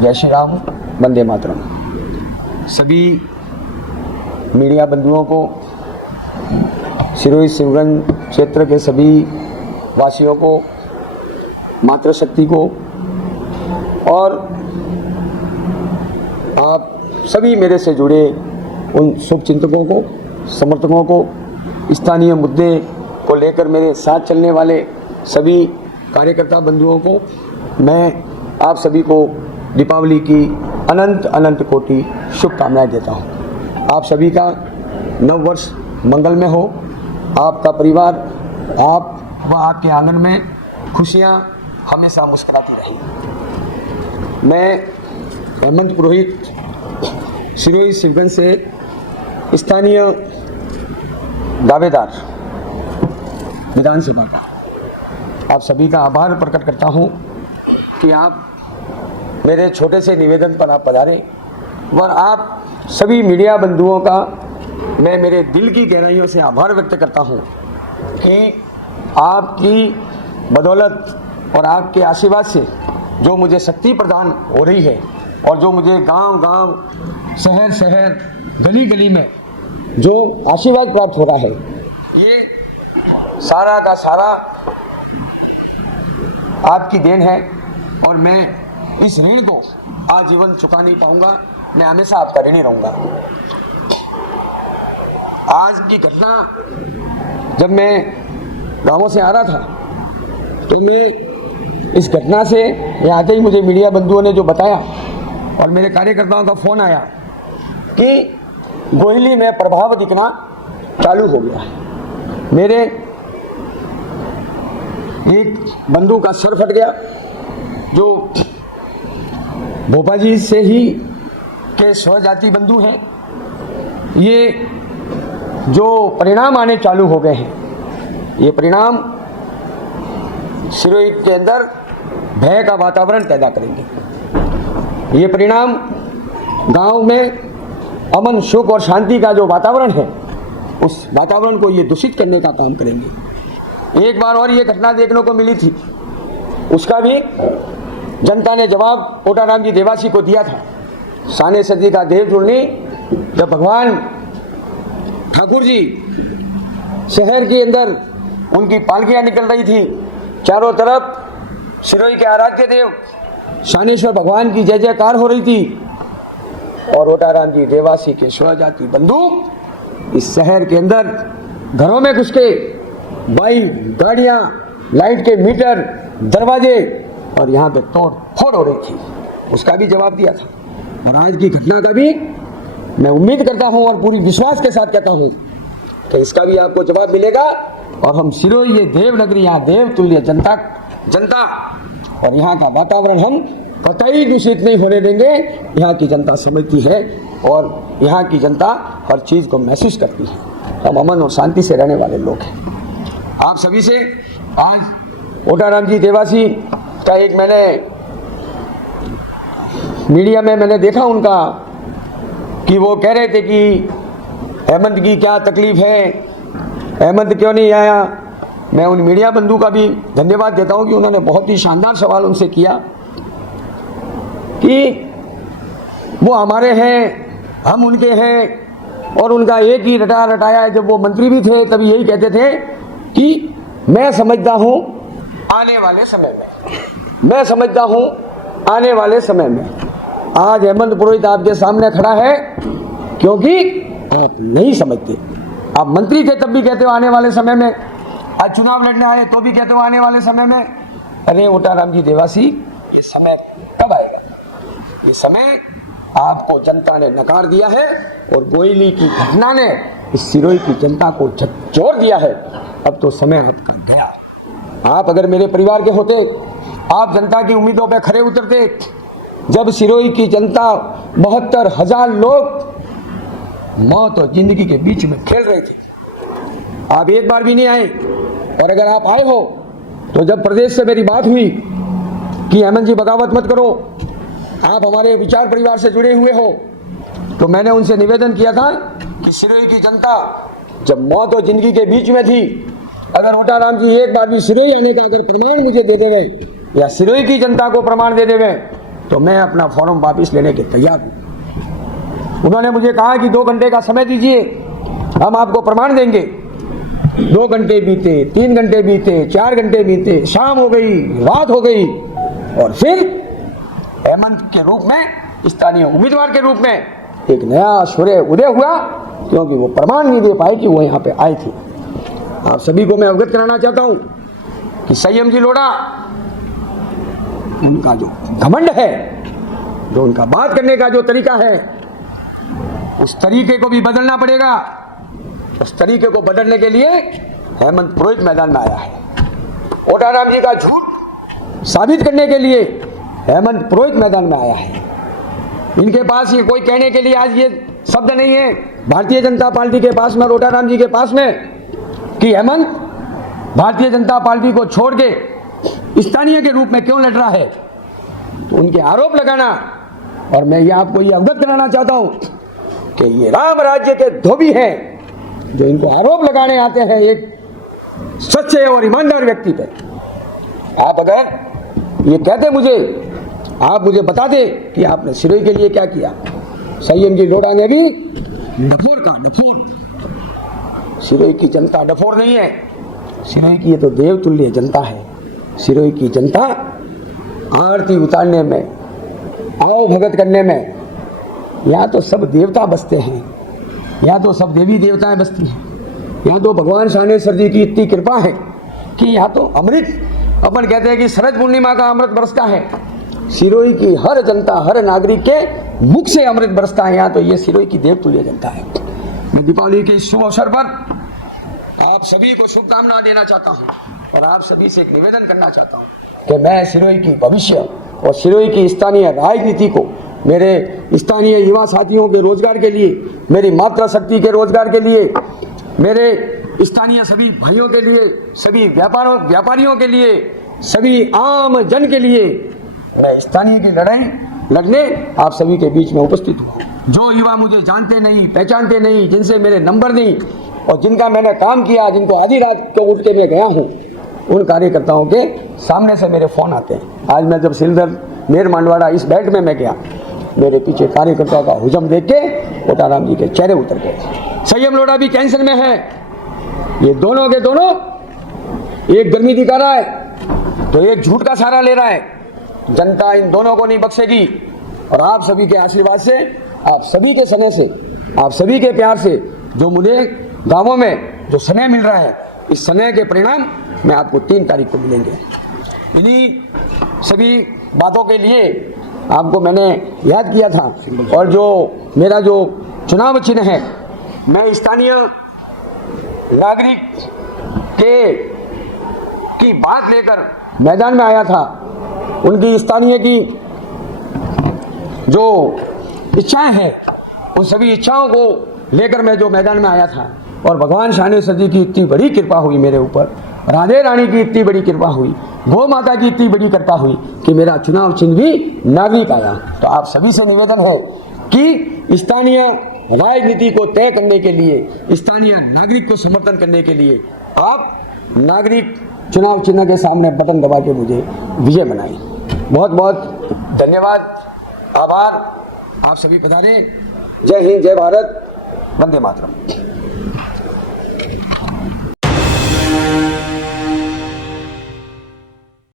जय श्री राम, वंदे मातरम। सभी मीडिया बंधुओं को, सिरोही शिवगंज क्षेत्र के सभी वासियों को, मातृशक्ति को और आप सभी मेरे से जुड़े उन शुभचिंतकों को, समर्थकों को, स्थानीय मुद्दे को लेकर मेरे साथ चलने वाले सभी कार्यकर्ता बंधुओं को मैं आप सभी को दीपावली की अनंत अनंत कोटि शुभकामनाएं देता हूं। आप सभी का नव वर्ष मंगलमय हो। आपका परिवार, आप व आपके आंगन में खुशियां हमेशा मुस्कुराती रहें। मैं हेमंत पुरोहित, सिरोही शिवगंज से स्थानीय दावेदार विधानसभा का आप सभी का आभार प्रकट करता हूं कि आप मेरे छोटे से निवेदन पर आप पधारे और आप सभी मीडिया बंधुओं का मैं मेरे दिल की गहराइयों से आभार व्यक्त करता हूं कि आपकी बदौलत और आपके आशीर्वाद से जो मुझे शक्ति प्रदान हो रही है और जो मुझे गांव गांव, शहर शहर, गली गली में जो आशीर्वाद प्राप्त हो रहा है, ये सारा का सारा आपकी देन है और मैं इस ऋण को आजीवन चुका नहीं पाऊंगा। मैं हमेशा आपका ऋणी रहूंगा। आज की घटना, जब मैं गांवों से आ रहा था तो मैं इस घटना से यहाँ आते ही मुझे मीडिया बंधुओं ने जो बताया और मेरे कार्यकर्ताओं का फोन आया कि गोहिली में प्रभाव दिखना चालू हो गया है। मेरे एक बंधु का सर फट गया जो भोपा जी से ही के स्वजाति बंधु हैं। ये जो परिणाम आने चालू हो गए हैं, ये परिणाम सिरोही के अंदर भय का वातावरण पैदा करेंगे। ये परिणाम गांव में अमन, सुख और शांति का जो वातावरण है, उस वातावरण को ये दूषित करने का काम करेंगे। एक बार और ये घटना देखने को मिली थी, उसका भी जनता ने जवाब कोटाराम जी देवासी को दिया था। साने सदी का देव जुड़नी, जब भगवान ठाकुर जी शहर के अंदर उनकी पालकियां निकल रही थी, चारों तरफ सिरोही के आराध्य देव शानेश्वर भगवान की जय जयकार हो रही थी और कोटाराम जी देवासी के स्वजाति बंधु इस शहर के अंदर घरों में घुस के बाइक, गाड़ियां, लाइट के मीटर, दरवाजे और यहाँ पे तोड़ फोड़ हो रही थी। उसका भी जवाब दिया था और आज की घटना का भी मैं उम्मीद करता हूँ और पूरी विश्वास के साथ कहता हूँ कि इसका भी आपको जवाब मिलेगा और हम सिरोही, ये देवनगरी, यहाँ देव तुल्य जनता और यहाँ का वातावरण हम कतई दूषित नहीं होने देंगे। यहाँ की जनता समझती है और यहाँ की जनता हर चीज को महसूस करती है। हम अमन और शांति से रहने वाले लोग हैं। आप सभी से आज कोटाराम जी देवासी का एक मैंने मीडिया में मैंने देखा उनका कि वो कह रहे थे कि हेमंत की क्या तकलीफ है, हेमंत क्यों नहीं आया। मैं उन मीडिया बंधु का भी धन्यवाद देता हूं कि उन्होंने बहुत ही शानदार सवाल उनसे किया कि वो हमारे हैं, हम उनके हैं और उनका एक ही रटा रटाया है। जब वो मंत्री भी थे तभी यही कहते थे कि मैं समझता हूं आने वाले समय में, मैं समझता हूं आने वाले समय में। आज हेमंत पुरोहित आपके सामने खड़ा है क्योंकि आप नहीं समझते। आप मंत्री थे तब भी कहते हो आने वाले समय में, आज चुनाव लड़ने आए तो भी कहते हो आने वाले समय में। अरे कोटाराम जी देवासी, ये समय कब आएगा? ये समय आपको जनता ने नकार दिया है और गोहिली की घटना ने इस सिरोही की जनता को झकझोर दिया है। अब तो समय आपका गया। आप अगर मेरे परिवार के होते, आप जनता की उम्मीदों पे खरे उतरते। जब सिरोही की जनता 72,000 लोग मौत और जिंदगी के बीच में खेल रहे थे, आप एक बार भी नहीं आए। और अगर आप आए हो तो जब प्रदेश से मेरी बात हुई कि हेमंत जी बगावत मत करो, आप हमारे विचार परिवार से जुड़े हुए हो, तो मैंने उनसे निवेदन किया था कि सिरोही की जनता जब मौत और जिंदगी के बीच में थी, अगर कोटाराम जी एक बार भी सिरोही आने का अगर प्रमाण मुझे दे देवे या सिरोही की जनता को प्रमाण दे देवे तो मैं अपना फॉर्म वापस लेने के तैयार हूँ। उन्होंने मुझे कहा कि 2 घंटे का समय दीजिए, हम आपको प्रमाण देंगे। 2 घंटे बीते, 3 घंटे बीते, 4 घंटे बीते, शाम हो गई, रात हो गई, और फिर हेमंत के रूप में, स्थानीय उम्मीदवार के रूप में एक नया सूर्य उदय हुआ, क्योंकि वो प्रमाण नहीं दे पाए कि वो यहाँ पे आए थे। आप सभी को मैं अवगत कराना चाहता हूँ कि संयम जी लोढ़ा, उनका जो घमंड है, जो उनका बात करने का जो तरीका है, उस तरीके को भी बदलना पड़ेगा। उस तरीके को बदलने के लिए हेमंत पुरोहित मैदान में आया है। ओटाराम जी का झूठ साबित करने के लिए हेमंत पुरोहित मैदान में आया है। इनके पास ये कोई कहने के लिए आज ये शब्द नहीं है भारतीय जनता पार्टी के पास में, ओटाराम जी के पास में, कि हेमंत भारतीय जनता पार्टी को छोड़ के स्थानीय के रूप में क्यों लड़ रहा है। तो उनके आरोप लगाना, और मैं ये आपको ये अवगत कराना चाहता हूं कि ये राम राज्य के धोबी हैं, जो इनको आरोप लगाने आते हैं एक सच्चे और ईमानदार व्यक्ति पे। आप अगर ये कहते मुझे, आप मुझे बता दे कि आपने सिरोही के लिए क्या किया। संयम जी लोढ़ा ने भी डफोर का डफोर, सिरोही की जनता डफोर नहीं है। सिरोही की ये तो देवतुल्य जनता है। सिरोही की जनता आरती उतारने में, आओ भगत करने में, यहाँ तो सब देवता बसते हैं, यहाँ तो सब देवी देवताएं बसती हैं। यहाँ तो भगवान शानेश्वर जी की इतनी कृपा है कि यहाँ तो अमृत, अपन कहते हैं कि शरद पूर्णिमा का अमृत बरसता है। सिरोही की हर जनता, हर नागरिक के मुख से अमृत बरसता है। यहाँ तो ये सिरोही की देवतुल्य जनता है। मैं दीपावली के इस शुभ अवसर पर आप सभी को शुभकामना देना चाहता हूँ, और आप सभी से निवेदन करना चाहता हूँ कि मैं सिरोही की भविष्य और सिरोही की स्थानीय राजनीति को, मेरे स्थानीय युवा साथियों के रोजगार के लिए, मेरी मातृशक्ति के रोजगार के लिए, मेरे स्थानीय सभी भाइयों के लिए, सभी व्यापारियों के लिए, सभी आम जन के लिए मैं स्थानीय की लड़ाई लड़ने आप सभी के बीच में उपस्थित हुआ। जो युवा मुझे जानते नहीं, पहचानते नहीं, जिनसे मेरे नंबर नहीं और जिनका मैंने काम किया, जिनको आधी रात को उठ के मैं गया हूँ, उन कार्यकर्ताओं के सामने से मेरे फोन आते हैं। आज मैं जब सिलदर मेर मांडवाड़ा इस बैठ में मैं गया, मेरे पीछे कार्यकर्ताओं का हुजम देख के ओटाराम जी के चेहरे उतर गए। संयम लोढ़ा भी कैंसर में है। ये दोनों के दोनों, एक गर्मी दिखा रहा है तो एक झूठ का सहारा ले रहा है। जनता इन दोनों को नहीं बख्शेगी, और आप सभी के आशीर्वाद से, आप सभी के समय से, आप सभी के प्यार से जो मुझे गांवों में जो समय मिल रहा है, इस समय के परिणाम मैं आपको 3 तारीख को मिलेंगे। इन्हीं सभी बातों के लिए आपको मैंने याद किया था, और जो मेरा जो चुनाव चिन्ह है, मैं स्थानीय नागरिक की बात लेकर मैदान में आया था। उनकी स्थानीय की जो इच्छाएं हैं, उन सभी इच्छाओं को लेकर मैं जो मैदान में आया था, और भगवान शानेश्वर जी की इतनी बड़ी कृपा हुई मेरे ऊपर, राधे रानी की इतनी बड़ी कृपा हुई, गौ माता की इतनी बड़ी कृपा हुई कि मेरा चुनाव चिन्ह भी नागरिक आया। तो आप सभी से निवेदन है कि स्थानीय राजनीति को तय करने के लिए, स्थानीय नागरिक को समर्थन करने के लिए आप नागरिक चुनाव चिन्ह के सामने बटन दबा के मुझे विजय बनाए। बहुत बहुत धन्यवाद, आभार। आप सभी पधारे। जय हिंद, जय भारत, वंदे मातरम।